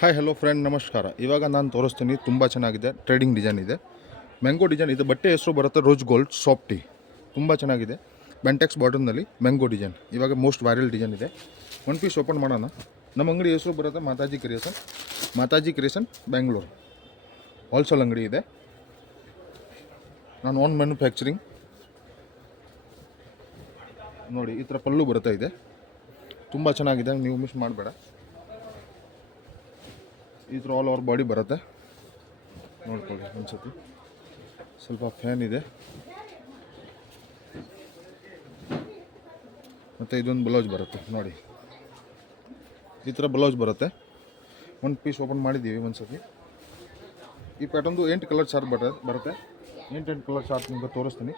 Hi hello friend ನಮಸ್ಕಾರ. ಇವಾಗ ನಾನು ತೋರಿಸ್ತೀನಿ, ತುಂಬ ಚೆನ್ನಾಗಿದೆ. ಟ್ರೇಡಿಂಗ್ ಡಿಸೈನ್ ಇದೆ, ಮ್ಯಾಂಗೋ ಡಿಸೈನ್ ಇದೆ. ಬಟ್ಟೆ ಹೆಸರು ಬರುತ್ತೆ ರೋಜ್ ಗೋಲ್ಡ್ ಸಾಫ್ಟಿ. ತುಂಬ ಚೆನ್ನಾಗಿದೆ. ಬೆಂಟೆಕ್ಸ್ ಬಾಟಮ್ನಲ್ಲಿ ಮ್ಯಾಂಗೋ ಡಿಸೈನ್ ಇವಾಗ ಮೋಸ್ಟ್ ವೈರಲ್ ಡಿಸೈನ್ ಇದೆ. ಒನ್ ಪೀಸ್ ಓಪನ್ ಮಾಡೋಣ. ನಮ್ಮ ಅಂಗಡಿ ಹೆಸರು ಬರುತ್ತೆ ಮಾತಾಜಿ ಕ್ರಿಯೇಷನ್ ಬ್ಯಾಂಗ್ಳೂರು. ಹೋಲ್ಸೇಲ್ ಅಂಗಡಿ ಇದೆ. ನಾನು ಓನ್ ಮ್ಯಾನುಫ್ಯಾಕ್ಚರಿಂಗ್. ನೋಡಿ, ಈ ಥರ ಪಲ್ಲು ಬರುತ್ತೆ. ಇದೆ ತುಂಬ ಚೆನ್ನಾಗಿದೆ, ನೀವು ಮಿಸ್ ಮಾಡಬೇಡ. ಈ ಥರ ಆಲ್ ಓವರ್ ಬಾಡಿ ಬರುತ್ತೆ, ನೋಡ್ಕೊಳ್ಳಿ ಒಂದ್ಸತಿ. ಸ್ವಲ್ಪ ಫ್ಯಾನ್ ಇದೆ, ಮತ್ತು ಇದೊಂದು ಬ್ಲೌಸ್ ಬರುತ್ತೆ. ನೋಡಿ, ಈ ಥರ ಬ್ಲೌಸ್ ಬರುತ್ತೆ. ಒಂದು ಪೀಸ್ ಓಪನ್ ಮಾಡಿದ್ದೀವಿ ಒಂದ್ಸತಿ. ಈ ಪ್ಯಾಟರ್ನ್ದು 8 ಕಲರ್ ಚಾರ್ಟ್ ಬರುತ್ತೆ. 8 ಕಲರ್ ಚಾರ್ಟ್ ನಿಮಗೆ ತೋರಿಸ್ತೀನಿ,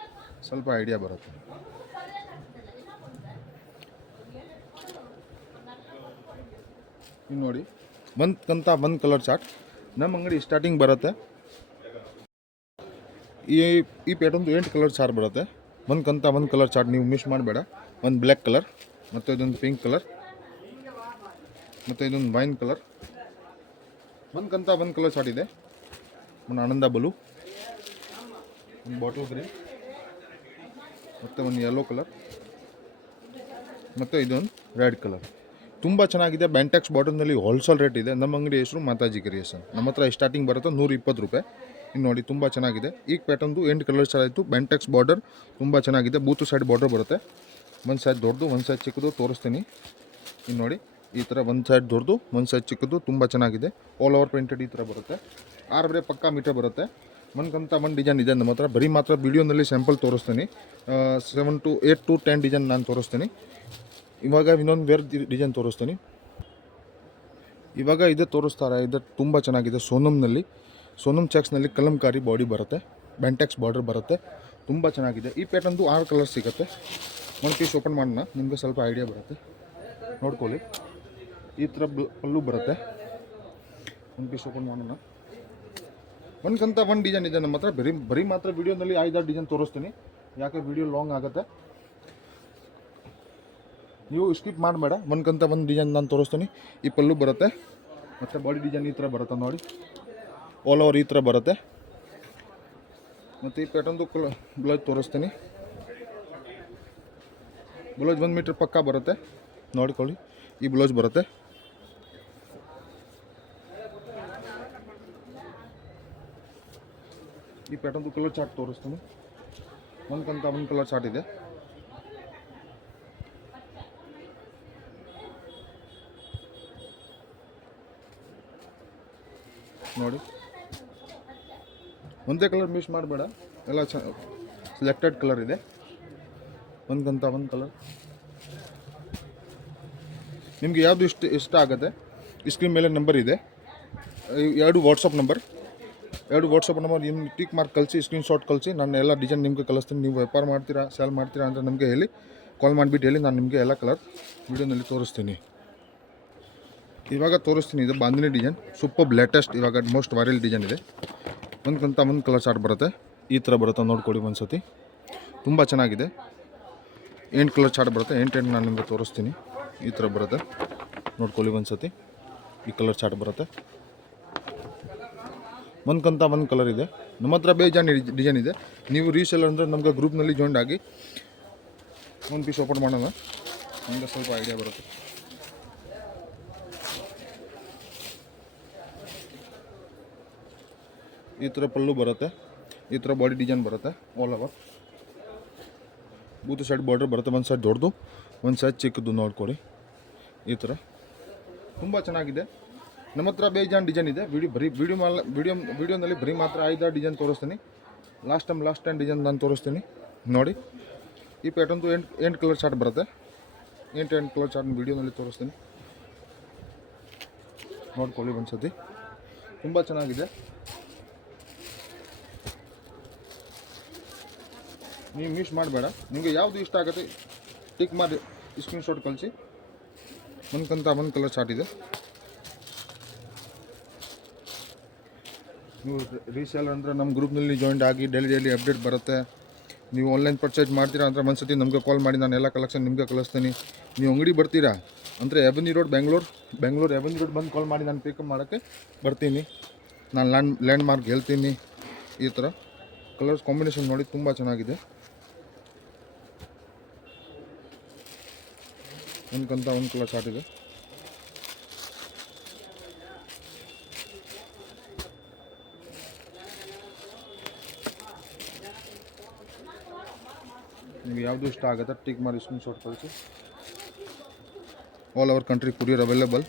ಸ್ವಲ್ಪ ಐಡಿಯಾ ಬರುತ್ತೆ. ಇನ್ನು ನೋಡಿ, ಒಂದು ಕಲರ್ ಚಾರ್ಟ್ ನಮ್ಮ ಅಂಗಡಿ ಸ್ಟಾರ್ಟಿಂಗ್ ಬರುತ್ತೆ. ಈ ಪ್ಯಾಟರ್ನ್ದು 8 ಕಲರ್ ಚಾರ್ಟ್ ಬರುತ್ತೆ. ಒಂದು ಕಲರ್ ಚಾರ್ಟ್ ನೀವು ಮಿಸ್ ಮಾಡಬೇಡ. ಒಂದು ಬ್ಲ್ಯಾಕ್ ಕಲರ್, ಮತ್ತು ಇದೊಂದು ಪಿಂಕ್ ಕಲರ್, ಮತ್ತು ಇದೊಂದು ವೈನ್ ಕಲರ್. ಒಂದು ಕಲರ್ ಚಾರ್ಟ್ ಇದೆ. ಒಂದು ಆನಂದ ಬ್ಲೂ, ಒಂದು ಬಾಟಲ್ ಗ್ರೀನ್, ಮತ್ತು ಒಂದು ಯೆಲ್ಲೋ ಕಲರ್, ಮತ್ತು ಇದೊಂದು ರೆಡ್ ಕಲರ್. ತುಂಬ ಚೆನ್ನಾಗಿದೆ. ಬ್ಯಾಂಟೆಕ್ಸ್ ಬಾಟಮ್ನಲ್ಲಿ ಹೋಲ್ಸೇಲ್ ರೇಟ್ ಇದೆ. ನಮ್ಮ ಅಂಗಡಿ ಹೆಸರು ಮಾತಾಜಿ ಕ್ರಿಯೇಷನ್. ನಮ್ಮ ಹತ್ರ ಸ್ಟಾರ್ಟಿಂಗ್ ಬರುತ್ತೆ 120 ರೂಪಾಯಿ. ಇನ್ನು ನೋಡಿ, ತುಂಬ ಚೆನ್ನಾಗಿದೆ. ಈ ಪ್ಯಾಟರ್ನ್ದು 8 ಕಲರ್ಸ್ ಆಯಿತು. ಬ್ಯಾಂಟೆಕ್ಸ್ ಬಾರ್ಡರ್ ತುಂಬ ಚೆನ್ನಾಗಿದೆ. ಬೂತು ಸೈಡ್ ಬಾರ್ಡರ್ ಬರುತ್ತೆ. ಒಂದು ಸೈಡ್ ದೊಡ್ಡದು, ಒಂದು ಸೈಡ್ ಚಿಕ್ಕದು ತೋರಿಸ್ತೀನಿ. ಇನ್ನು ನೋಡಿ, ಈ ಥರ ಒಂದು ಸೈಡ್ ದೊಡ್ಡದು, ಒಂದು ಸೈಡ್ ಚಿಕ್ಕದು, ತುಂಬ ಚೆನ್ನಾಗಿದೆ. ಆಲ್ ಓವರ್ ಪ್ರಿಂಟೆಡ್ ಈ ಥರ ಬರುತ್ತೆ. 6 ಪಕ್ಕಾ ಮೀಟರ್ ಬರುತ್ತೆ. ಒಂದು ಡಿಸೈನ್ ಇದೆ ನಮ್ಮ ಹತ್ರ. ಬರೀ ಮಾತ್ರ ವೀಡಿಯೋನಲ್ಲಿ ಸ್ಯಾಂಪಲ್ ತೋರಿಸ್ತೀನಿ. 8 to 10 ಡಿಸೈನ್ ನಾನು ತೋರಿಸ್ತೀನಿ. ಇವಾಗ ಇನ್ನೊಂದು ಬೇರೆ ಡಿಸೈನ್ ತೋರಿಸ್ತೀನಿ. ಇವಾಗ ಇದು ತೋರಿಸ್ತಾರೆ. ಇದು ತುಂಬ ಚೆನ್ನಾಗಿದೆ. ಸೋನಮ್ ಚೆಕ್ಸ್ನಲ್ಲಿ ಕಲಂಕಾರಿ ಬಾಡಿ ಬರುತ್ತೆ. ಬ್ಯಾಂಟೆಕ್ಸ್ ಬಾರ್ಡರ್ ಬರುತ್ತೆ. ತುಂಬ ಚೆನ್ನಾಗಿದೆ. ಈ ಪ್ಯಾಟರ್ನ್ದು 6 ಕಲರ್ ಸಿಗುತ್ತೆ. ಒಂದು ಪೀಸ್ ಓಪನ್ ಮಾಡೋಣ, ನಿಮಗೆ ಸ್ವಲ್ಪ ಐಡಿಯಾ ಬರುತ್ತೆ. ನೋಡ್ಕೊಳ್ಳಿ, ಈ ಥರ ಪಲ್ಲು ಬರುತ್ತೆ. ಒಂದು ಪೀಸ್ ಓಪನ್ ಮಾಡೋಣ. ಒಂದು ಡಿಸೈನ್ ಇದೆ ನಮ್ಮ ಹತ್ರ. ಬರೀ ಮಾತ್ರ ವೀಡಿಯೋನಲ್ಲಿ 5 ಡಿಸೈನ್ ತೋರಿಸ್ತೀನಿ, ಯಾಕೆ ವೀಡಿಯೋ ಲಾಂಗ್ ಆಗುತ್ತೆ. ನೀವು ಸ್ಕಿಪ್ ಮಾಡಬೇಡ. ಒಂದು ಡಿಸೈನ್ ನಾನು ತೋರಿಸ್ತೀನಿ. ಈ ಪಲ್ಲು ಬರುತ್ತೆ, ಮತ್ತು ಬಾಡಿ ಡಿಸೈನ್ ಈ ಥರ ಬರುತ್ತೆ. ನೋಡಿ, ಆಲ್ ಓವರ್ ಈ ಥರ ಬರುತ್ತೆ. ಮತ್ತು ಈ ಪ್ಯಾಟರ್ನ್ದು ಬ್ಲೌಸ್ ತೋರಿಸ್ತೀನಿ. ಬ್ಲೌಸ್ 1 ಮೀಟರ್ ಪಕ್ಕ ಬರುತ್ತೆ. ನೋಡ್ಕೊಳ್ಳಿ, ಈ ಬ್ಲೌಸ್ ಬರುತ್ತೆ. ಈ ಪ್ಯಾಟರ್ನ್ದು ಕಲರ್ ಚಾರ್ಟ್ ತೋರಿಸ್ತೀನಿ. ಒಂದು ಕಲರ್ ಚಾರ್ಟ್ ಇದೆ. ನೋಡಿ, ಒಂದೇ ಕಲರ್ ಮಿಸ್ ಮಾಡಬೇಡ, ಎಲ್ಲ ಸೆಲೆಕ್ಟೆಡ್ ಕಲರ್ ಇದೆ. ಒಂದು ಕಲರ್ ನಿಮಗೆ ಯಾವುದು ಇಷ್ಟ ಆಗುತ್ತೆ. ಸ್ಕ್ರೀನ್ ಮೇಲೆ ನಂಬರ್ ಇದೆ. 2 ವಾಟ್ಸಪ್ ನಂಬರ್ ನಿಮ್ಗೆ ಟಿಕ್ ಮಾರ್ಕ್ ಕಳಿಸಿ, ಸ್ಕ್ರೀನ್ಶಾಟ್ ಕಳಿಸಿ. ನಾನು ಎಲ್ಲ ಡಿಸೈನ್ ನಿಮಗೆ ಕಳಿಸ್ತೀನಿ. ನೀವು ವ್ಯಾಪಾರ ಮಾಡ್ತೀರಾ, ಸೇಲ್ ಮಾಡ್ತೀರಾ ಅಂತ ನಮಗೆ ಹೇಳಿ, ಕಾಲ್ ಮಾಡಿಬಿಟ್ಟು ಹೇಳಿ. ನಾನು ನಿಮಗೆ ಎಲ್ಲ ಕಲರ್ ವೀಡಿಯೋನಲ್ಲಿ ತೋರಿಸ್ತೀನಿ. ಇವಾಗ ತೋರಿಸ್ತೀನಿ. ಇದು ಬಾಂದಿನಿ ಡಿಸೈನ್, ಸೂಪರ್ ಲೇಟೆಸ್ಟ್, ಇವಾಗ ಮೋಸ್ಟ್ ವೈರಲ್ ಡಿಸೈನ್ ಇದೆ. ಒಂದು ಕಲರ್ ಚಾರ್ಟ್ ಬರುತ್ತೆ. ಈ ಥರ ಬರುತ್ತೆ, ನೋಡ್ಕೊಳ್ಳಿ ಒಂದ್ಸತಿ. ತುಂಬ ಚೆನ್ನಾಗಿದೆ. 8 ಕಲರ್ ಚಾರ್ಟ್ ಬರುತ್ತೆ. 8 ನಾನು ನಿಮಗೆ ತೋರಿಸ್ತೀನಿ. ಈ ಥರ ಬರುತ್ತೆ, ನೋಡ್ಕೊಳ್ಳಿ ಒಂದ್ಸತಿ. ಈ ಕಲರ್ ಚಾರ್ಟ್ ಬರುತ್ತೆ. ಒಂದು ಕಲರ್ ಇದೆ. ನಮ್ಮ ಹತ್ರ ಬೇಜಾನ್ ಡಿಸೈನ್ ಇದೆ. ನೀವು ರೀಸೇಲರ್ ಅಂದರೆ ನಮಗೆ ಗ್ರೂಪ್ನಲ್ಲಿ ಜಾಯಿನ್ ಆಗಿ. ಒಂದು ಪೀಸ್ ಓಪನ್ ಮಾಡೋಣ, ನಿಮಗೆ ಸ್ವಲ್ಪ ಐಡಿಯಾ ಬರುತ್ತೆ. ಈ ಥರ ಪಲ್ಲು ಬರುತ್ತೆ. ಈ ಥರ ಬಾಡಿ ಡಿಸೈನ್ ಬರುತ್ತೆ. ಆಲ್ ಓವರ್ ಬೂತು ಸೈಡ್ ಬಾರ್ಡರ್ ಬರುತ್ತೆ. ಒಂದು ಸೈಡ್ ದೊಡ್ಡದು, ಒಂದು ಸೈಡ್ ಚಿಕ್ಕದು. ನೋಡ್ಕೊಳ್ಳಿ, ಈ ಥರ ತುಂಬ ಚೆನ್ನಾಗಿದೆ. ನಮ್ಮ ಹತ್ರ ಬೇಜಾನ್ ಡಿಸೈನ್ ಇದೆ. ವೀಡಿಯೋನಲ್ಲಿ ಬರೀ ಮಾತ್ರ 5 ಡಿಸೈನ್ ತೋರಿಸ್ತೀನಿ. ಲಾಸ್ಟ್ ಟೈಮ್ ಡಿಸೈನ್ ನಾನು ತೋರಿಸ್ತೀನಿ. ನೋಡಿ, ಈ ಪ್ಯಾಟರ್ನ್ದು 8 ಕಲರ್ ಚಾರ್ಟ್ ಬರುತ್ತೆ. 8 ಕಲರ್ ಚಾರ್ಟ್ ವೀಡಿಯೋನಲ್ಲಿ ತೋರಿಸ್ತೀನಿ. ನೋಡ್ಕೊಳ್ಳಿ ಒಂದ್ಸತಿ. ತುಂಬ ಚೆನ್ನಾಗಿದೆ. ನೀವು ಮಿಸ್ ಮಾಡಬೇಡ. ನಿಮಗೆ ಯಾವುದು ಇಷ್ಟ ಆಗುತ್ತೆ ಟಿಕ್ ಮಾಡಿ ಸ್ಕ್ರೀನ್ಶಾಟ್ ಕಳಿಸಿ. ಒಂದು ಕಲರ್ ಚಾರ್ಟ್ ಇದೆ. ನೀವು ರೀಸೇಲರ್ ಅಂದರೆ ನಮ್ಮ ಗ್ರೂಪ್ನಲ್ಲಿ ಜಾಯಿನ್ ಆಗಿ ಡೈಲಿ ಅಪ್ಡೇಟ್ ಬರುತ್ತೆ. ನೀವು ಆನ್ಲೈನ್ ಪರ್ಚೇಸ್ ಮಾಡ್ತೀರಾ ಅಂದರೆ ಒಂದ್ಸತಿ ನಮಗೆ ಕಾಲ್ ಮಾಡಿ, ನಾನು ಎಲ್ಲ ಕಲೆಕ್ಷನ್ ನಿಮಗೆ ಕಳಿಸ್ತೀನಿ. ನೀವು ಅಂಗಡಿ ಬರ್ತೀರಾ, ಅಂದರೆ ebony road Bengaluru ebony road ಬಂದು ಕಾಲ್ ಮಾಡಿ ನಾನು ಪಿಕಪ್ ಮಾಡೋಕ್ಕೆ ಬರ್ತೀನಿ. ನಾನು ಲ್ಯಾಂಡ್ ಮಾರ್ಕ್ ಹೇಳ್ತೀನಿ. ಈ ಥರ ಕಲರ್ಸ್ ಕಾಂಬಿನೇಷನ್ ನೋಡಿ ತುಂಬ ಚೆನ್ನಾಗಿದೆ. ಒಂದ್ಕಂತ ಒಂದು ಕಲರ್ ಚಾರ್ಟ್ ಇದೆ. ನಿಮಗೆ ಯಾವುದು ಇಷ್ಟ ಆಗುತ್ತೆ ಟಿಕ್ ಮಾಡಿ ಸ್ಕ್ರೀನ್ಶಾಟ್ ಕಳಿಸಿ. All over country courier available.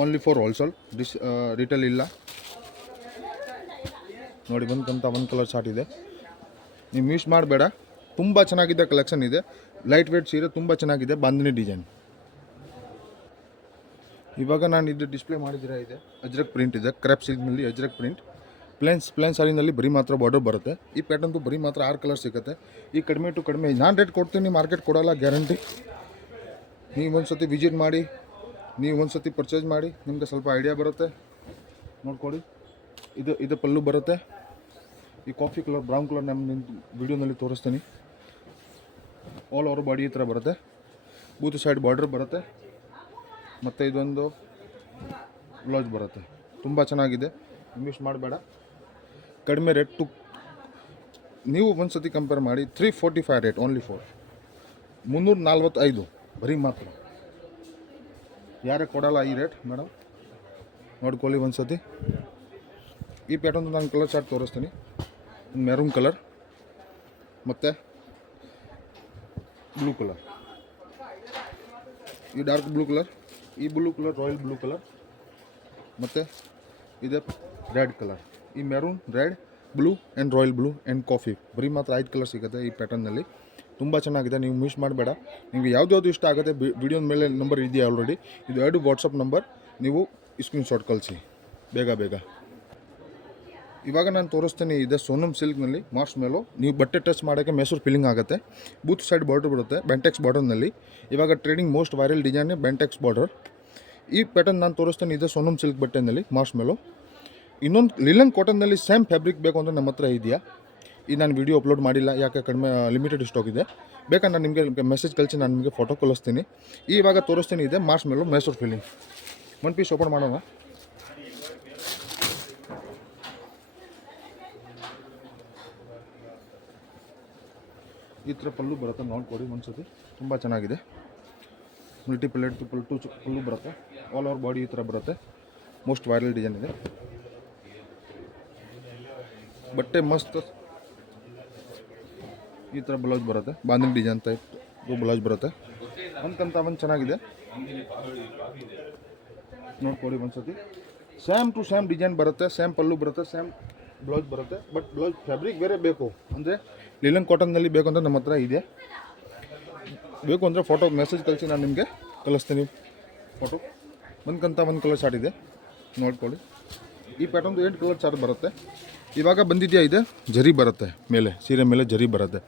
Only for wholesale, retail ಇಲ್ಲ. ನೋಡಿ ಬಂದ್ಕಂತ ಒಂದು ಕಲರ್ ಚಾರ್ಟ್ ಇದೆ. ನೀವು ಮಿಸ್ ಮಾಡಬೇಡ, ತುಂಬ ಚೆನ್ನಾಗಿದೆ ಕಲೆಕ್ಷನ್ ಇದೆ. ಲೈಟ್ ವೇಟ್ ಸೀರೆ ತುಂಬ ಚೆನ್ನಾಗಿದೆ. ಬಾಂಧನಿ ಡಿಸೈನ್. ಇವಾಗ ನಾನು ಇದು ಡಿಸ್ಪ್ಲೇ ಮಾಡಿದಿರ ಇದೆ ಅಜ್ರಕ್ ಪ್ರಿಂಟ್ ಇದೆ. ಕ್ರ್ಯಾಪ್ ಸಿಲ್ಕ್ನಲ್ಲಿ ಅಜ್ರಕ್ ಪ್ರಿಂಟ್. ಪ್ಲೇನ್ ಸಾರಿನಲ್ಲಿ ಬರೀ ಮಾತ್ರ ಬಾರ್ಡರ್ ಬರುತ್ತೆ. ಈ ಪ್ಯಾಟರ್ನ್ದು ಬರೀ ಮಾತ್ರ 6 ಕಲರ್ ಸಿಗುತ್ತೆ. ಈ ಕಡಿಮೆ ಟು ಕಡಿಮೆ ನಾನು ರೇಟ್ ಕೊಡ್ತೀನಿ, ಮಾರ್ಕೆಟ್ ಕೊಡೋಲ್ಲ, ಗ್ಯಾರಂಟಿ. ನೀವು ಒಂದು ಸತಿ ವಿಸಿಟ್ ಮಾಡಿ, ನೀವು ಒಂದು ಸತಿ ಪರ್ಚೇಸ್ ಮಾಡಿ, ನಿಮಗೆ ಸ್ವಲ್ಪ ಐಡಿಯಾ ಬರುತ್ತೆ. ನೋಡ್ಕೊಳ್ಳಿ, ಇದು ಪಲ್ಲು ಬರುತ್ತೆ. ಈ ಕಾಫಿ ಕಲರ್ ಬ್ರೌನ್ ಕಲರ್ ನಮ್ಮ ವಿಡಿಯೋನಲ್ಲಿ ತೋರಿಸ್ತೀನಿ. ಆಲ್ ಓವರ್ ಬಾಡಿ ಈ ಥರ ಬರುತ್ತೆ. ಬೂತ್ ಸೈಡ್ ಬಾರ್ಡರ್ ಬರುತ್ತೆ. ಮತ್ತು ಇದೊಂದು ಬ್ಲೌಸ್ ಬರುತ್ತೆ. ತುಂಬ ಚೆನ್ನಾಗಿದೆ, ಮಿಸ್ ಮಾಡಬೇಡ. ಕಡಿಮೆ ರೇಟ್ ಟು ನೀವು ಒಂದು ಸತಿ ಕಂಪೇರ್ ಮಾಡಿ. 345 ರೇಟ್ ಓನ್ಲಿ ಫಾರ್ 345 ಬರೀ ಮಾತ್ರ. ಯಾರೇ ಕೊಡಲ್ಲ ಈ ರೇಟ್ ಮೇಡಮ್. ನೋಡ್ಕೊಳ್ಳಿ ಒಂದು ಸತಿ. ಈ ಪ್ಯಾಟರ್ನ್ ನಾನು ಕಲರ್ ಚಾರ್ಟ್ ತೋರಿಸ್ತೀನಿ. ಮೆರೂನ್ ಕಲರ್ ಮತ್ತು ಬ್ಲೂ ಕಲರ್. ಈ ಡಾರ್ಕ್ ಬ್ಲೂ ಕಲರ್, ಈ blue colour royal blue colour, ಮತ್ತು ಇದೆ ರೆಡ್ ಕಲರ್. ಈ maroon, red, blue and royal blue and coffee ಬರೀ ಮಾತ್ರ 5 ಕಲರ್ ಸಿಗುತ್ತೆ ಈ ಪ್ಯಾಟರ್ನಲ್ಲಿ. ತುಂಬ ಚೆನ್ನಾಗಿದೆ, ನೀವು ಮಿಸ್ ಮಾಡಬೇಡ. ನಿಮಗೆ ಯಾವ್ದು ಇಷ್ಟ ಆಗುತ್ತೆ ವಿಡಿಯೋದ ಮೇಲೆ ನಂಬರ್ ಇದೆಯಾ ಆಲ್ರೆಡಿ. ಇದು 2 ವಾಟ್ಸಪ್ ನಂಬರ್, ನೀವು ಸ್ಕ್ರೀನ್ಶಾಟ್ ಕಳಿಸಿ ಬೇಗ. ಇವಾಗ ನಾನು ತೋರಿಸ್ತೀನಿ. ಇದೆ ಸೋನಮ್ ಸಿಲ್ಕ್ನಲ್ಲಿ ಮಾರ್ಚ್ ಮೇಲೋ. ನೀವು ಬಟ್ಟೆ ಟಚ್ ಮಾಡೋಕ್ಕೆ ಮೈಸೂರು ಫೀಲಿಂಗ್ ಆಗುತ್ತೆ. ಬೂತ್ ಸೈಡ್ ಬಾರ್ಡರ್ ಬರುತ್ತೆ ಬೆಂಟೆಕ್ಸ್ ಬಾರ್ಡರ್ನಲ್ಲಿ. ಇವಾಗ trading most viral design Bentex border. ಈ ಪ್ಯಾಟರ್ನ್ ನಾನು ತೋರಿಸ್ತೀನಿ. ಇದೆ ಸೋನಮ್ ಸಿಲ್ಕ್ ಬಟ್ಟೆನಲ್ಲಿ ಮಾರ್ಚ್ ಮೇಲೋ. ಇನ್ನೊಂದು ಲಿಲನ್ ಕಾಟನ್ನಲ್ಲಿ ಸೇಮ್ ಫ್ಯಾಬ್ರಿಕ್ ಬೇಕು ಅಂದರೆ ನಮ್ಮ ಹತ್ರ ಇದೆಯಾ. ಇದು ನಾನು ವೀಡಿಯೋ ಅಪ್ಲೋಡ್ ಮಾಡಿಲ್ಲ, ಯಾಕೆ ಕಡಿಮೆ ಲಿಮಿಟೆಡ್ ಸ್ಟಾಕ್ ಇದೆ. ಬೇಕಾದ್ರೆ ನಾನು ನಿಮಗೆ ಮೆಸೇಜ್ ಕಳಿಸಿ ನಾನು ನಿಮಗೆ ಫೋಟೋ ಕಳಿಸ್ತೀನಿ. ಇವಾಗ ತೋರಿಸ್ತೀನಿ. ಇದೆ ಮಾರ್ಚ್ ಮೇಲೋ ಮೈಸೂರು ಫೀಲಿಂಗ್. ಒಂದು ಪೀಸ್ ಓಪನ್ ಮಾಡೋಣ. ಈ ಥರ ಪಲ್ಲು ಬರುತ್ತೆ, ನೋಡ್ಕೊಡಿ ಒಂದ್ಸತಿ. ತುಂಬ ಚೆನ್ನಾಗಿದೆ. ಮಲ್ಟಿಪಲ್ ಪಲ್ಲು ಬರುತ್ತೆ. ಆಲ್ ಓವರ್ ಬಾಡಿ ಈ ಥರ ಬರುತ್ತೆ. ಮೋಸ್ಟ್ ವೈರಲ್ ಡಿಸೈನ್ ಇದೆ. ಬಟ್ಟೆ ಮಸ್ತ್. ಈ ಥರ ಬ್ಲೌಸ್ ಬರುತ್ತೆ. ಬಾಂಧನಿ ಡಿಸೈನ್ ಟೈಪ್ ಬ್ಲೌಸ್ ಬರುತ್ತೆ. ಒಂದು ಚೆನ್ನಾಗಿದೆ, ನೋಡ್ಕೊಳ್ಳಿ ಒಂದ್ಸತಿ. ಸೇಮ್ ಟು ಸೇಮ್ ಡಿಸೈನ್ ಬರುತ್ತೆ, ಸೇಮ್ ಪಲ್ಲು ಬರುತ್ತೆ, ಸೇಮ್ ಬ್ಲೌಸ್ ಬರುತ್ತೆ. ಬಟ್ ಬ್ಲೌಸ್ ಫ್ಯಾಬ್ರಿಕ್ ಬೇರೆ ಬೇಕು ಅಂದರೆ ಲಿಲನ್ ಕಾಟನ್ನಲ್ಲಿ ಬೇಕು ಅಂದರೆ ನಮ್ಮ ಹತ್ರ ಇದೆ. ಬೇಕು ಅಂದರೆ ಫೋಟೋ ಮೆಸೇಜ್ ಕಳಿಸಿ, ನಾನು ನಿಮಗೆ ಕಳಿಸ್ತೀನಿ ಫೋಟೋ. ಒಂದು ಕಲರ್ ಚಾರ್ಟ್ ಇದೆ, ನೋಡ್ಕೊಳ್ಳಿ. ಈ ಪ್ಯಾಟರ್ನ್ದು 8 ಕಲರ್ ಚಾರ್ಟ್ ಬರುತ್ತೆ. ಇವಾಗ ಬಂದಿದೆಯಾ, ಇದೆ ಜರಿ ಬರುತ್ತೆ ಮೇಲೆ, ಸೀರೆ ಮೇಲೆ ಜರಿ ಬರುತ್ತೆ.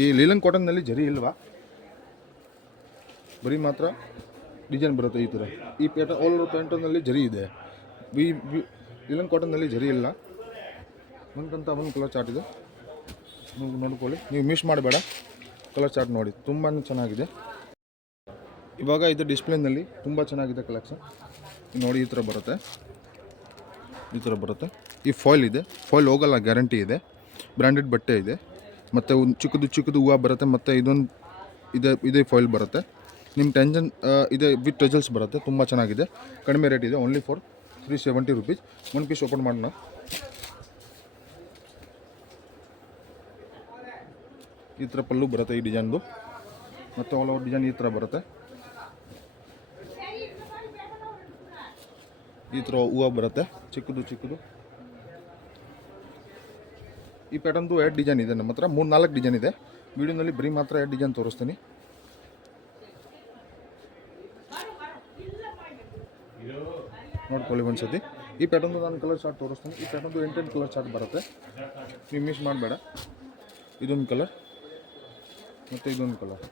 ಈ ಲಿಲನ್ ಕಾಟನ್ನಲ್ಲಿ ಜರಿ ಇಲ್ವಾ, ಬರೀ ಮಾತ್ರ ಡಿಸೈನ್ ಬರುತ್ತೆ ಈ ಥರ. ಈ ಪ್ಯಾಟರ್ನ್ ಆಲ್ ಓವರ್ ಪ್ಯಾಂಟರ್ನಲ್ಲಿ ಜರಿ ಇದೆ. ಲಿಲನ್ ಕಾಟನ್ನಲ್ಲಿ ಜರಿ ಇಲ್ಲ. ಒಂದು ಕಲರ್ ಚಾರ್ಟ್ ಇದೆ, ನೋಡ್ಕೊಳ್ಳಿ. ನೀವು ಮಿಸ್ ಮಾಡಬೇಡ, ಕಲರ್ ಚಾರ್ಟ್ ನೋಡಿ, ತುಂಬಾ ಚೆನ್ನಾಗಿದೆ. ಇವಾಗ ಇದು ಡಿಸ್ಪ್ಲೇನಲ್ಲಿ ತುಂಬ ಚೆನ್ನಾಗಿದೆ ಕಲೆಕ್ಷನ್. ನೋಡಿ ಈ ಥರ ಬರುತ್ತೆ, ಈ ಥರ ಬರುತ್ತೆ. ಈ ಫಾಯಿಲ್ ಇದೆ, ಫಾಯಿಲ್ ಹೋಗಲ್ಲ, ಗ್ಯಾರಂಟಿ ಇದೆ. ಬ್ರ್ಯಾಂಡೆಡ್ ಬಟ್ಟೆ ಇದೆ. ಮತ್ತು ಒಂದು ಚಿಕ್ಕದು ಹೂವು ಬರುತ್ತೆ. ಮತ್ತು ಇದೇ ಫಾಯಿಲ್ ಬರುತ್ತೆ. ನಿಮ್ಮ ಟೆನ್ಷನ್ ಇದೆ ವಿತ್ ಟಜಲ್ಸ್ ಬರುತ್ತೆ. ತುಂಬ ಚೆನ್ನಾಗಿದೆ, ಕಡಿಮೆ ರೇಟ್ ಇದೆ. Only for 370 rupees. ಒಂದು ಪೀಸ್ ಓಪನ್ ಮಾಡೋಣ. ಈ ಥರ ಪಲ್ಲು ಬರುತ್ತೆ ಈ ಡಿಸೈನ್ದು. ಮತ್ತು ಆಲ್ ಓವರ್ ಡಿಸೈನ್ ಈ ಥರ ಬರುತ್ತೆ. ಈ ಥರ ಹೂವು ಬರುತ್ತೆ, ಚಿಕ್ಕದು. ಈ ಪ್ಯಾಟರ್ನ್ದು 2 ಡಿಸೈನ್ ಇದೆ ನಮ್ಮ ಹತ್ರ. 3-4 ಡಿಸೈನ್ ಇದೆ. ವಿಡಿಯೋನಲ್ಲಿ ಬರೀ ಮಾತ್ರ 2 ಡಿಸೈನ್ ತೋರಿಸ್ತೀನಿ. ನೋಡ್ಕೊಳ್ಳಿ ಒಂದ್ಸತಿ. ಈ ಪ್ಯಾಟರ್ನ್ದು ನಾನು ಕಲರ್ ಚಾರ್ಟ್ ತೋರಿಸ್ತೀನಿ. ಈ ಪ್ಯಾಟರ್ನ್ದು 8 ಕಲರ್ ಚಾರ್ಟ್ ಬರುತ್ತೆ, ನೀವು ಮಿಸ್ ಮಾಡಬೇಡ. ಇದೊಂದು ಕಲರ್ ಮತ್ತು ಇದೊಂದು ಕಲರ್.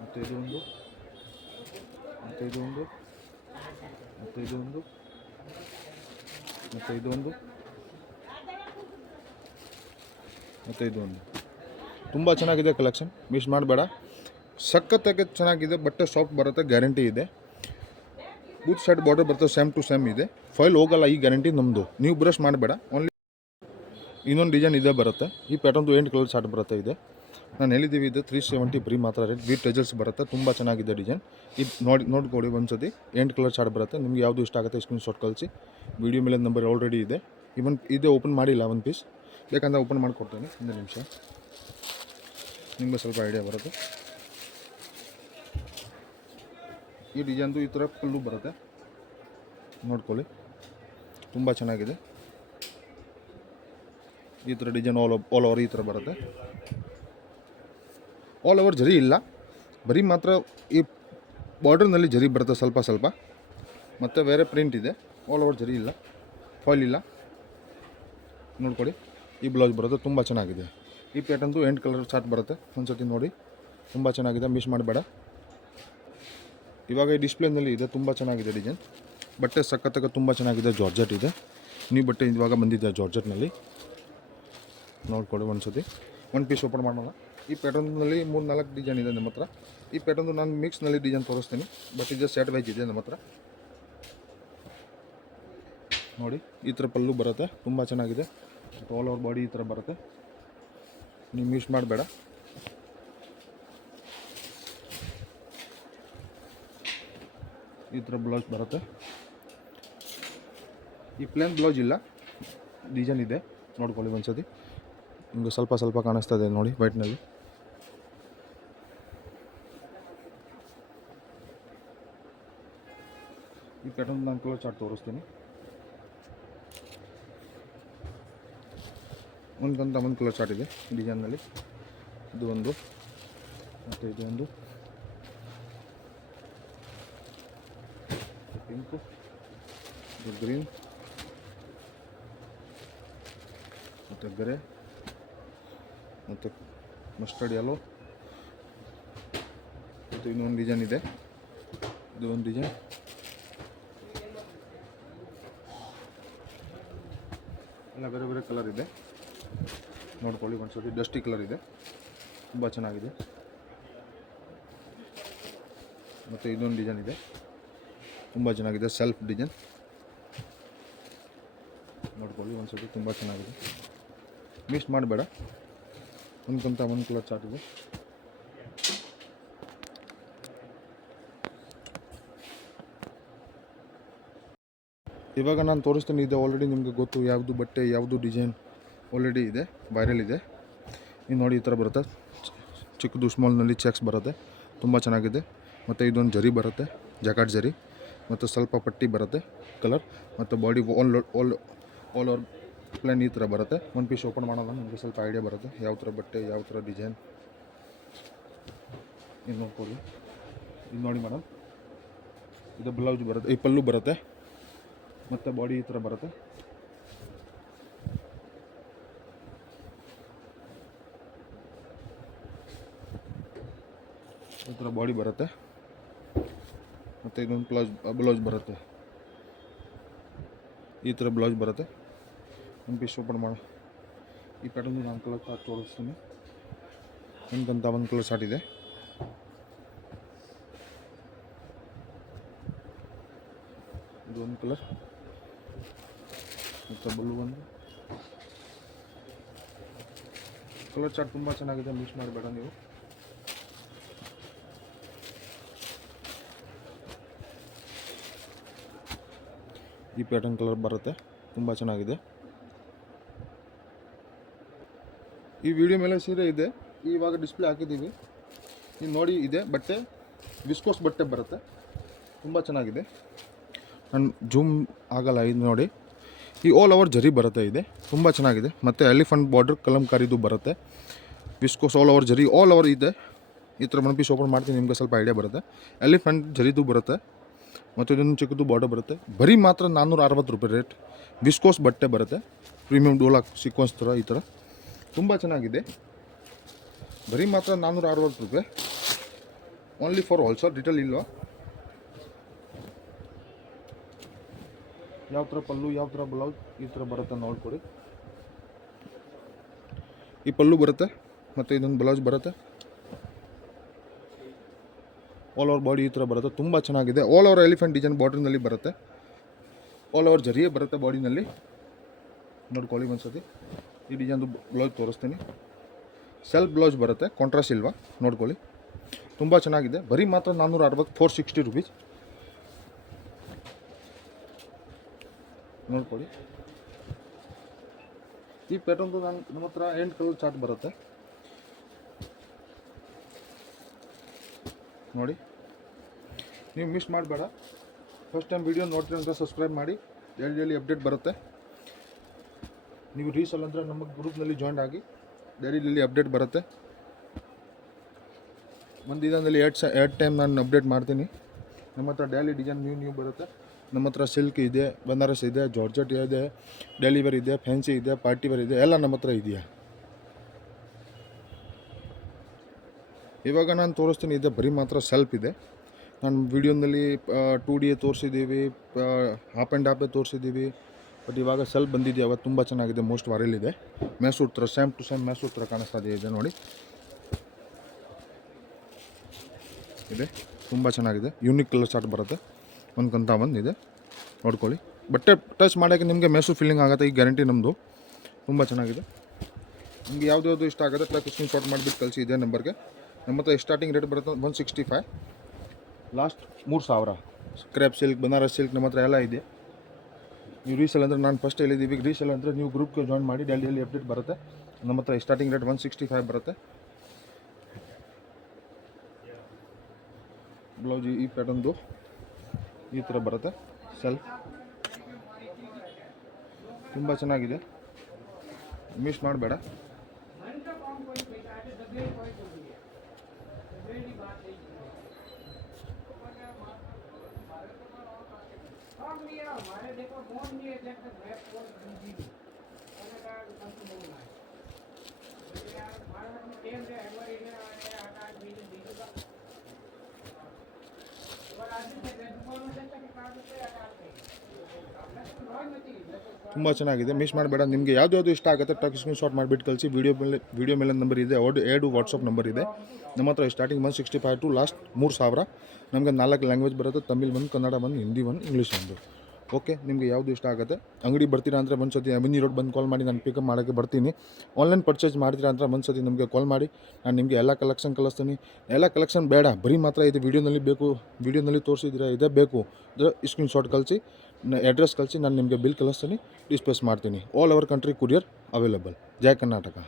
ಮತ್ತು ಇದೊಂದು, ಮತ್ತು ಇದೊಂದು, ಮತ್ತು ಇದೊಂದು, ಮತ್ತು ಇದೊಂದು, ಮತ್ತು ಇದೊಂದು. ತುಂಬ ಚೆನ್ನಾಗಿದೆ ಕಲೆಕ್ಷನ್, ಮಿಸ್ ಮಾಡಬೇಡ. ಸಖತ್ತಾಗಿ ಚೆನ್ನಾಗಿದೆ, ಬಟ್ಟೆ ಸಾಫ್ಟ್ ಬರುತ್ತೆ, ಗ್ಯಾರಂಟಿ ಇದೆ. ಬೂತ್ ಸೈಡ್ ಬಾರ್ಡರ್ ಬರುತ್ತೆ, ಸೇಮ್ ಟು ಸೇಮ್ ಇದೆ, ಫೈಲ್ ಹೋಗಲ್ಲ, ಈ ಗ್ಯಾರಂಟಿ ನಮ್ಮದು. ನೀವು ಬ್ರಷ್ ಮಾಡಬೇಡ. ಓನ್ಲಿ ಇನ್ನೊಂದು ಡಿಸೈನ್ ಇದೆ ಬರುತ್ತೆ. ಈ ಪ್ಯಾಟರ್ನ್ದು 8 ಕಲರ್ ಚಾರ್ಟ್ ಬರುತ್ತೆ ಇದೆ. ನಾನು ಹೇಳಿದ್ದೀವಿ ಇದು 370 ಬರೀ ಮಾತ್ರ ರೇಟ್. ವಿತ್ ಟಜಲ್ಸ್ ಬರುತ್ತೆ, ತುಂಬ ಚೆನ್ನಾಗಿದೆ ಡಿಸೈನ್. ಇದು ನೋಡ್ಕೊಡಿ ಒಂದ್ಸತಿ. 8 ಕಲರ್ ಚಾರ್ಟ್ ಬರುತ್ತೆ. ನಿಮ್ಗೆ ಯಾವುದು ಇಷ್ಟ ಆಗುತ್ತೆ ಸ್ಕ್ರೀನ್ಶಾಟ್ ಕಳಿಸಿ. ವಿಡಿಯೋ ಮೇಲೆ ನಂಬರ್ ಆಲ್ರೆಡಿ ಇದೆ. ಇವನ್ ಇದೇ ಓಪನ್ ಮಾಡಿಲ್ಲ ಒಂದು ಪೀಸ್, ಬೇಕಂದ್ರೆ ಓಪನ್ ಮಾಡಿಕೊಡ್ತೇನೆ. ಒಂದು ನಿಮಿಷ, ನಿಮಗೆ ಸ್ವಲ್ಪ ಐಡಿಯಾ ಬರುತ್ತೆ. ಈ ಡಿಸೈನ್ದು ಈ ಥರ ಫುಲ್ಲು ಬರುತ್ತೆ, ನೋಡ್ಕೊಳ್ಳಿ, ತುಂಬ ಚೆನ್ನಾಗಿದೆ. ಈ ಥರ ಡಿಸೈನ್ ಆಲ್ ಓವರ್ ಈ ಥರ ಬರುತ್ತೆ. ಆಲ್ ಓವರ್ ಜರಿ ಇಲ್ಲ, ಬರೀ ಮಾತ್ರ ಈ ಬಾರ್ಡರ್ನಲ್ಲಿ ಜರಿ ಬರುತ್ತೆ ಸ್ವಲ್ಪ ಸ್ವಲ್ಪ, ಮತ್ತು ಬೇರೆ ಪ್ರಿಂಟ್ ಇದೆ. ಆಲ್ ಓವರ್ ಜರಿ ಇಲ್ಲ, ಫಾಯಿಲ್ ಇಲ್ಲ. ನೋಡ್ಕೊಳ್ಳಿ, ಈ ಬ್ಲೌಸ್ ಬರುತ್ತೆ, ತುಂಬ ಚೆನ್ನಾಗಿದೆ. ಈ ಪ್ಯಾಟರ್ನ್ದು 8 ಕಲರ್ ಚಾರ್ಟ್ ಬರುತ್ತೆ. ಒಂದು ಸತಿ ನೋಡಿ, ತುಂಬ ಚೆನ್ನಾಗಿದೆ, ಮಿಸ್ ಮಾಡಬೇಡ. ಇವಾಗ ಈ ಡಿಸ್ಪ್ಲೇನಲ್ಲಿ ಇದೆ, ತುಂಬ ಚೆನ್ನಾಗಿದೆ ಡಿಸೈನ್. ಬಟ್ಟೆ ಸಖತ್ತಾಗ ತುಂಬ ಚೆನ್ನಾಗಿದೆ, ಜಾರ್ಜೆಟ್ ಇದೆ. ನೀವು ಬಟ್ಟೆ ಇವಾಗ ಬಂದಿದ್ದೆ ಜಾರ್ಜೆಟ್ನಲ್ಲಿ, ನೋಡ್ಕೊಳ್ಳಿ ಒಂದು ಸತಿ. ಒಂದು ಪೀಸ್ ಓಪನ್ ಮಾಡೋಣ. ಈ ಪ್ಯಾಟರ್ನ್ನಲ್ಲಿ 3-4 ಡಿಸೈನ್ ಇದೆ ನಮ್ಮ ಹತ್ರ. ಈ ಪ್ಯಾಟರ್ನು ನಾನು ಮಿಕ್ಸ್ನಲ್ಲಿ ಡಿಸೈನ್ ತೋರಿಸ್ತೀನಿ, ಬಟ್ ಇದು ಸೆಟ್ ವೈಸ್ ಇದೆ ನಮ್ಮ ಹತ್ರ. ನೋಡಿ, ಈ ಥರ ಪಲ್ಲು ಬರುತ್ತೆ, ತುಂಬ ಚೆನ್ನಾಗಿದೆ. ಆಲ್ ಓವರ್ ಬಾಡಿ ಈ ಥರ ಬರುತ್ತೆ, ನೀವು ಮಿಸ್ ಮಾಡಬೇಡ. ಈ ಥರ ಬ್ಲೌಸ್ ಬರುತ್ತೆ. ಈ ಪ್ಲೇನ್ ಬ್ಲೌಸ್ ಇಲ್ಲ, ಡಿಸೈನ್ ಇದೆ, ನೋಡ್ಕೊಳ್ಳಿ ಒಂದ್ಸತಿ. ನಿಮಗೆ ಸ್ವಲ್ಪ ಸ್ವಲ್ಪ ಕಾಣಿಸ್ತಾ ಇದೆ ನೋಡಿ ವೈಟ್ನಲ್ಲಿ. ಈ ಪ್ಯಾಟರ್ನ್ ನಾನು ಕಲರ್ ಚಾರ್ಟ್ ತೋರಿಸ್ತೀನಿ. ಒಂದು ಕಲರ್ ಚಾರ್ಟ್ ಇದೆ ಡಿಸೈನ್ನಲ್ಲಿ. ಇದು ಒಂದು, ಮತ್ತು ಇದು ಒಂದು ಪಿಂಕು, ಇದು ಗ್ರೀನ್, ಮತ್ತು ಗ್ರೇ, ಮತ್ತು ಮಸ್ಟರ್ಡ್ ಯೆಲ್ಲೋ, ಮತ್ತು ಇನ್ನೊಂದು ಡಿಸೈನ್ ಇದೆ. ಇದು ಒಂದು ಡಿಸೈನ್, ಎಲ್ಲ ಬೇರೆ ಬೇರೆ ಕಲರ್ ಇದೆ, ನೋಡ್ಕೊಳ್ಳಿ ಒಂದ್ಸತಿ. ಡಸ್ಟಿ ಕಲರ್ ಇದೆ, ತುಂಬ ಚೆನ್ನಾಗಿದೆ. ಮತ್ತು ಇದೊಂದು ಡಿಸೈನ್ ಇದೆ, ತುಂಬ ಚೆನ್ನಾಗಿದೆ, ಸೆಲ್ಫ್ ಡಿಸೈನ್, ನೋಡ್ಕೊಳ್ಳಿ ಒಂದ್ಸತಿ, ತುಂಬ ಚೆನ್ನಾಗಿದೆ, ಮಿಸ್ ಮಾಡಬೇಡ. ಒಂದು ಕಲರ್ ಚಾರ್ಟ್ ಇದೆ. ಇವಾಗ ನಾನು ತೋರಿಸ್ತೀನಿ, ಇದೆ ಆಲ್ರೆಡಿ ನಿಮಗೆ ಗೊತ್ತು ಯಾವುದು ಬಟ್ಟೆ ಯಾವುದು ಡಿಸೈನ್ ಆಲ್ರೆಡಿ ಇದೆ, ವೈರಲ್ ಇದೆ. ನೀವು ನೋಡಿ, ಈ ಥರ ಬರುತ್ತೆ, ಚಿಕ್ಕದು ಸ್ಮಾಲ್ನಲ್ಲಿ ಚೆಕ್ಸ್ ಬರುತ್ತೆ, ತುಂಬ ಚೆನ್ನಾಗಿದೆ. ಮತ್ತು ಇದೊಂದು ಜರಿ ಬರುತ್ತೆ, ಜಾಕಾಟ್ ಜರಿ, ಮತ್ತು ಸ್ವಲ್ಪ ಪಟ್ಟಿ ಬರುತ್ತೆ ಕಲರ್, ಮತ್ತು ಬಾಡಿ ಆಲ್ ಓವರ್ ಪ್ಲೇನ್ ಈ ಥರ ಬರುತ್ತೆ. ಒಂದು ಪೀಸ್ ಓಪನ್ ಮಾಡೋಣ, ನಿಮಗೆ ಸ್ವಲ್ಪ ಐಡಿಯಾ ಬರುತ್ತೆ ಯಾವ ಥರ ಬಟ್ಟೆ ಯಾವ ಥರ ಡಿಸೈನ್. ಇದು ನೋಡ್ಕೊಳ್ಳಿ, ಇದು ನೋಡಿ ಮೇಡಮ್, ಇದು ಬ್ಲೌಸ್ ಬರುತ್ತೆ, ಈ ಪಲ್ಲು ಬರುತ್ತೆ, ಮತ್ತು ಬಾಡಿ ಈ ಥರ ಬರುತ್ತೆ. ಈ ಥರ ಬಾಡಿ ಬರುತ್ತೆ, ಮತ್ತು ಇದೊಂದು ಬ್ಲೌಸ್ ಬರುತ್ತೆ, ಈ ಥರ ಬ್ಲೌಸ್ ಬರುತ್ತೆ. ಒಂದು ಪೀಸ್ ಓಪನ್ ಮಾಡೋ. ಈ ಪ್ಯಾಟರ್ನ್ ನಾನು ಕಲರ್ ಚಾರ್ಟ್ ತೋರಿಸ್ತೀನಿ. ಒಂದು ಕಲರ್ ಚಾರ್ಟ್ ಇದೆ. ಇದು ಒಂದು ಕಲರ್, ಮತ್ತು ಬ್ಲೂ ಒಂದು ಕಲರ್ ಚಾರ್ಟ್, ತುಂಬ ಚೆನ್ನಾಗಿದೆ, ಮಿಸ್ ಮಾಡಬೇಡ ನೀವು. ಈ ಪ್ಯಾಟರ್ನ್ ಕಲರ್ ಬರುತ್ತೆ, ತುಂಬ ಚೆನ್ನಾಗಿದೆ. ಈ ವಿಡಿಯೋ ಮೇಲೆ ಸೀರೆ ಇದೆ, ಇವಾಗ ಡಿಸ್ಪ್ಲೇ ಹಾಕಿದ್ದೀವಿ, ನೀವು ನೋಡಿ. ಇದೆ ಬಟ್ಟೆ ವಿಸ್ಕೋಸ್ ಬಟ್ಟೆ ಬರುತ್ತೆ, ತುಂಬ ಚೆನ್ನಾಗಿದೆ. ನಾನು ಜೂಮ್ ಆಗಲ್ಲ, ಇದು ನೋಡಿ. ಈ ಆಲ್ ಓವರ್ ಜರಿ ಬರುತ್ತೆ, ಇದೆ ತುಂಬ ಚೆನ್ನಾಗಿದೆ. ಮತ್ತು ಎಲಿಫೆಂಟ್ ಬಾರ್ಡರ್ ಕಲಂಕಾರಿದು ಬರುತ್ತೆ, ವಿಸ್ಕೋಸ್ ಆಲ್ ಓವರ್ ಜರಿ ಆಲ್ ಓವರ್ ಇದೆ. ಈ ಥರ ಒಂದು ಪೀಸ್ ಓಪನ್ ಮಾಡ್ತೀನಿ, ನಿಮಗೆ ಸ್ವಲ್ಪ ಐಡಿಯಾ ಬರುತ್ತೆ. ಎಲಿಫೆಂಟ್ ಜರಿದು ಬರುತ್ತೆ, ಮತ್ತು ಇದೊಂದು ಚಿಕ್ಕದು ಬಾರ್ಡರ್ ಬರುತ್ತೆ. ಬರೀ ಮಾತ್ರ 460 ರೂಪಾಯಿ ರೇಟ್. ವಿಸ್ಕೋಸ್ ಬಟ್ಟೆ ಬರುತ್ತೆ, ಪ್ರೀಮಿಯಂ ಡೋಲಾ ಸೀಕ್ವೆನ್ಸ್ ಥರ ಈ ಥರ, ತುಂಬ ಚೆನ್ನಾಗಿದೆ. ಬರೀ ಮಾತ್ರ 460 ರೂಪಾಯಿ, ಓನ್ಲಿ ಫಾರ್ ಹೋಲ್ಸೇಲ್, ರಿಟೇಲ್ ಇಲ್ವಾ. ಯಾವ ಥರ ಪಲ್ಲು ಯಾವ ಥರ ಬ್ಲೌಸ್ ಈ ಥರ ಬರುತ್ತೆ ನೋಡ್ಕೊಡಿ. ಈ ಪಲ್ಲು ಬರುತ್ತೆ, ಮತ್ತು ಇದೊಂದು ಬ್ಲೌಸ್ ಬರುತ್ತೆ. ಆಲ್ ಓವರ್ ಬಾಡಿ ಈ ಥರ ಬರುತ್ತೆ, ತುಂಬ ಚೆನ್ನಾಗಿದೆ. ಆಲ್ ಓವರ್ ಎಲಿಫೆಂಟ್ ಡಿಸೈನ್ ಬಾರ್ಡ್ರ್ನಲ್ಲಿ ಬರುತ್ತೆ, ಆಲ್ ಓವರ್ ಜರಿಯೇ ಬರುತ್ತೆ ಬಾಡಿನಲ್ಲಿ. ನೋಡ್ಕೊಳ್ಳಿ ಒಂದ್ಸತಿ ಈ ಡಿಸೈನ್ದು ಬ್ಲೌಸ್ ತೋರಿಸ್ತೀನಿ. ಸೆಲ್ಫ್ ಬ್ಲೌಸ್ ಬರುತ್ತೆ, ಕಾಂಟ್ರಾಸ್ಟ್ ಇಲ್ವಾ ನೋಡ್ಕೊಳ್ಳಿ. ತುಂಬ ಚೆನ್ನಾಗಿದೆ. ಬರೀ ಮಾತ್ರ 460, 460 ರುಪೀಸ್. ನೋಡ್ಕೊಳ್ಳಿ. ಈ ಪ್ಯಾಟರ್ನ್ದು ನಮ್ಮ ಹತ್ರ 8 ಕಲರ್ ಚಾರ್ಟ್ ಬರುತ್ತೆ ನೋಡಿ. ನೀವು ಮಿಸ್ ಮಾಡಬೇಡ. ಫಸ್ಟ್ ಟೈಮ್ ವೀಡಿಯೋ ನೋಡ್ತೀರಿ ಅಂದರೆ ಸಬ್ಸ್ಕ್ರೈಬ್ ಮಾಡಿ, ಡೈಲಿ ಅಪ್ಡೇಟ್ ಬರುತ್ತೆ. ನೀವು ರೀಸೆಲ್ ಅಂದರೆ ನಮ್ಮ ಗ್ರೂಪ್ನಲ್ಲಿ ಜಾಯ್ನ್ ಆಗಿ, ಡೈಲಿ ಅಪ್ಡೇಟ್ ಬರುತ್ತೆ. ಒಂದು ದಿನದಲ್ಲಿ 2 ಟೈಮ್ ನಾನು ಅಪ್ಡೇಟ್ ಮಾಡ್ತೀನಿ. ನಮ್ಮ ಹತ್ರ ಡೈಲಿ ಡಿಸೈನ್ ನ್ಯೂ ಬರುತ್ತೆ. ನಮ್ಮ ಹತ್ರ ಸಿಲ್ಕ್ ಇದೆ, ಬನಾರಸ್ ಇದೆ, ಜಾರ್ಜೆಟ್ ಇದೆ, ಡೈಲಿ ವೇರ್ ಇದೆ, ಫ್ಯಾನ್ಸಿ ಇದೆ, ಪಾರ್ಟಿ ವೇರ್ ಇದೆ, ಎಲ್ಲ ನಮ್ಮ ಹತ್ರ ಇದೆಯಾ. ಇವಾಗ ನಾನು ತೋರಿಸ್ತೀನಿ, ಇದೆ ಬರೀ ಮಾತ್ರ ಸೆಲ್ಫ್ ಇದೆ. ನಾನು ವಿಡಿಯೋನಲ್ಲಿ 2D ತೋರಿಸಿದ್ದೀವಿ, ಹಾಫ್ ಆ್ಯಂಡ್ ಹಾಫೇ ತೋರಿಸಿದ್ದೀವಿ. ಬಟ್ ಇವಾಗ ಸೆಲ್ಫ್ ಬಂದಿದೆ, ಅವಾಗ ತುಂಬ ಚೆನ್ನಾಗಿದೆ. ಮೋಸ್ಟ್ ವೈರಲ್ ಇದೆ. ಮೈಸೂರು ಥರ ಸೇಮ್ ಟು ಸೇಮ್ ಮೈಸೂರು ಥರ ಕಾಣಿಸ್ತಾ ಇದೆ ನೋಡಿ. ಇದೆ ತುಂಬ ಚೆನ್ನಾಗಿದೆ. ಯೂನಿಕ್ ಕಲರ್ ಚಾರ್ಟ್ ಬರುತ್ತೆ, ಒಂದ್ಕಂತ ಇದೆ ನೋಡ್ಕೊಳ್ಳಿ. ಬಟ್ಟೆ ಟಚ್ ಮಾಡೋಕ್ಕೆ ನಿಮಗೆ ಮೈಸೂರು ಫೀಲಿಂಗ್ ಆಗುತ್ತೆ, ಈ ಗ್ಯಾರಂಟಿ ನಮ್ಮದು. ತುಂಬ ಚೆನ್ನಾಗಿದೆ. ನಿಮಗೆ ಯಾವುದು ಇಷ್ಟ ಆಗುತ್ತೆ ಪ್ಲಸ್ ಸ್ಕ್ರೀನ್ ಶಾಟ್ ಮಾಡಿಬಿಟ್ಟು ಕಳಿಸಿ ಇದೇ ನಂಬರ್ಗೆ. ನಮ್ಮ ಹತ್ರ ಸ್ಟಾರ್ಟಿಂಗ್ ರೇಟ್ ಬರುತ್ತೆ 165, last 3000. Crepe silk, Banaras silk ನಮ್ಮ ಹತ್ರ ಎಲ್ಲ ಇದೆ. ನೀವು ರೀಸೆಲ್ ಅಂದರೆ ನಾನು ಫಸ್ಟ್ ಹೇಳಿದ್ದೀವಿ, ರೀಸೆಲ್ ಅಂದರೆ ನೀವು ಗ್ರೂಪ್ಗೆ ಜಾಯ್ನ್ ಮಾಡಿ, ಡೈಲಿ ಅಪ್ಡೇಟ್ ಬರುತ್ತೆ. ನಮ್ಮ ಹತ್ರ ಸ್ಟಾರ್ಟಿಂಗ್ ರೇಟ್ 165 ಬರುತ್ತೆ. ಬ್ಲೌಸ್ ಈ ಪ್ಯಾಟರ್ನ್ದು ಈ ಥರ ಬರುತ್ತೆ. ಸೆಲ್ಫ್ ತುಂಬ ಚೆನ್ನಾಗಿದೆ, ಮಿಸ್ ಮಾಡಬೇಡ. ತುಂಬ ಚೆನ್ನಾಗಿದೆ, ಮಿಸ್ ಮಾಡಬೇಡ. ನಿಮಗೆ ಯಾವುದು ಇಷ್ಟ ಆಗುತ್ತೆ ಟಕ್ ಸ್ಕ್ರೀನ್ ಶಾಟ್ ಮಾಡಿಬಿಟ್ಟು ಕಳಿಸಿ. ವಿಡಿಯೋ ಮೇಲೆ ನಂಬರ್ ಇದೆ, 2 ವಾಟ್ಸಪ್ ನಂಬರ್ ಇದೆ. ನಮ್ಮ ಹತ್ರ ಸ್ಟಾರ್ಟಿಂಗ್ 165 ಟು ಲಾಸ್ಟ್ 3000. ನಮಗೆ 4 ಲ್ಯಾಂಗ್ವೇಜ್ ಬರುತ್ತೆ, ತಮಿಳ್ 1, ಕನ್ನಡ 1, ಹಿಂದಿ 1, ಇಂಗ್ಲೀಷ್ 1. ಓಕೆ, ನಿಮಗೆ ಯಾವುದು ಇಷ್ಟ ಆಗುತ್ತೆ. ಅಂಗಡಿ ಬರ್ತೀರಾ ಅಂದರೆ ಒಂದು ಸತಿ ಅವಿನಿ ರೋಡ್ ಬಂದು ಕಾಲ್ ಮಾಡಿ, ನಾನು ಪಿಕಪ್ ಮಾಡೋಕ್ಕೆ ಬರ್ತೀನಿ. ಆನ್ಲೈನ್ ಪರ್ಚೇಸ್ ಮಾಡ್ತೀರಾ ಅಂದರೆ ಒಂದು ಸತಿ ನಮಗೆ ಕಾಲ್ ಮಾಡಿ, ನಾನು ನಿಮಗೆ ಎಲ್ಲ ಕಲೆಕ್ಷನ್ ಕಳಿಸ್ತೀನಿ. ಎಲ್ಲ ಕಲೆಕ್ಷನ್ ಬೇಡ, ಬರೀ ಮಾತ್ರ ಇದು ವಿಡಿಯೋನಲ್ಲಿ ಬೇಕು, ವಿಡಿಯೋನಲ್ಲಿ ತೋರಿಸಿದ್ದೀರಾ ಇದೇ ಬೇಕು ಅಂದರೆ ಸ್ಕ್ರೀನ್ ಶಾಟ್ ಕಳಿಸಿ, ಅಡ್ರೆಸ್ ಕಳಿಸಿ, ನಾನು ನಿಮಗೆ ಬಿಲ್ ಕಳಿಸ್ತೀನಿ, ಡಿಸ್ಪ್ಯಾಚ್ ಮಾಡ್ತೀನಿ. All over country courier available. ಜೈ ಕರ್ನಾಟಕ.